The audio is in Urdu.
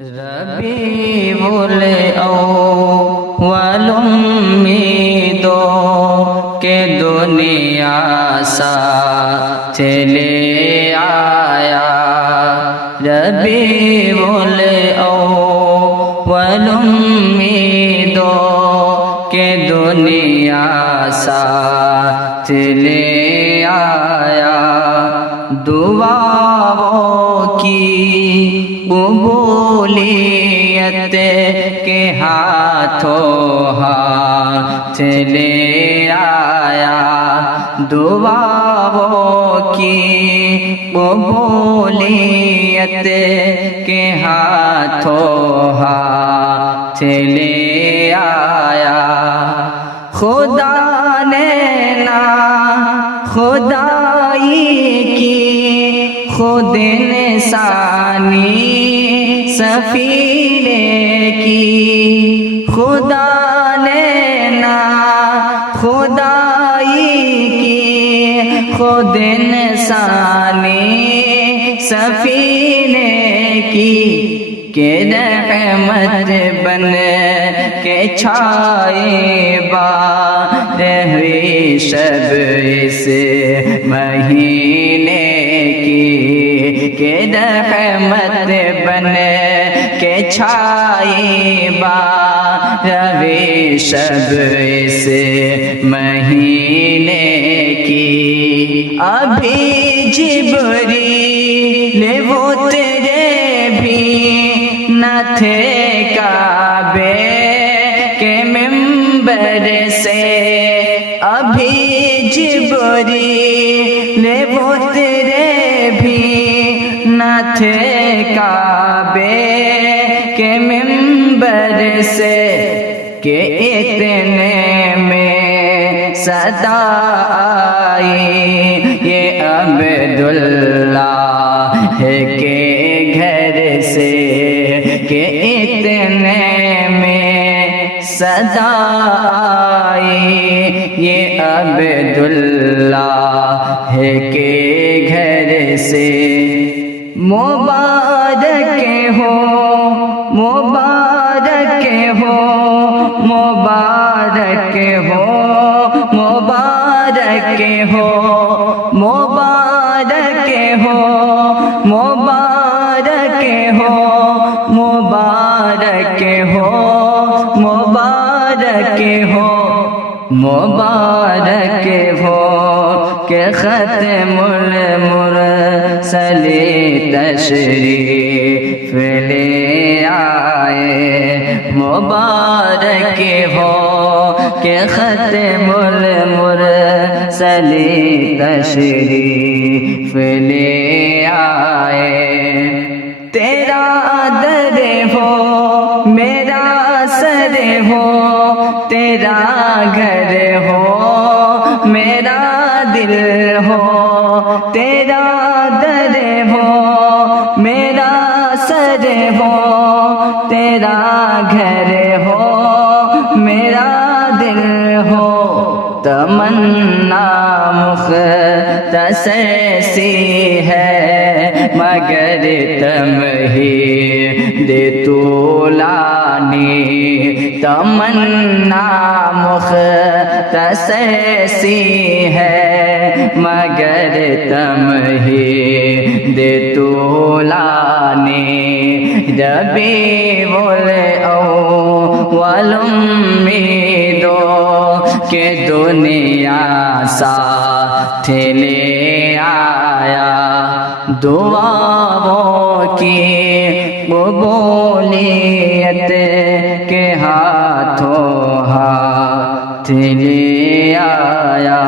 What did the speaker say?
ربیع الاول امیدوں کے دنیا ساتھ لے آیا، ربیع الاول امیدوں کے دنیا ساتھ لے آیا، دعاؤں کی قبولیت کے ہاتھوں ہاتھ لے آیا، دعاؤں کی قبولیت کے ہاتھوں ہاتھ لے آیا، خدا نے نا خدائی کی خود انسانی سفینے کی، خدا نے نا خدائی کی خود انسانی سفینے کی، کہ رحمت بن کے چھائے بارہویں شب اس مہینے کی، کہ رحمت بن کے چھائے بارہویں شب اس مہینے کی، ابھی جبریل وہ تیرے بھی نہ تھے کعبے کے منبر سے، ابھی جبریل وہ تیرے بھی نہ تھے کعبے کے منبر سے، کہ اتنے میں صدا آئی یہ عبداللہ کے گھر سے، کہ اتنے میں صدا آئی یہ عبداللہ کے گھر سے، مبارک ہو مبارک ہو مبارک ہو مبارک ہو مبارک ہو مبارک ہو مبارک ہو مبارک ہو مبارک ہو، کہ ختم المرسلین تشریف لے آئے، مبارک ہو کہ ختم المرسلین تشریف لے آئے، تیرا در ہو میرا سر ہو، تیرا گھر ہو میرا دل ہو، تیرا در ہو میرا سر ہو، تیرا گھر ہو میرا دل ہو، تمنا مختصر سی ہے مگر تمہید طولانی، تمنا مختصر سی ہے مگر تمہید طولانی، ربیع الاول امیدوں کے دنیا ساتھ لے آیا، دعاؤں کی قبولیت کے ہاتھوں ہاتھ لے آیا۔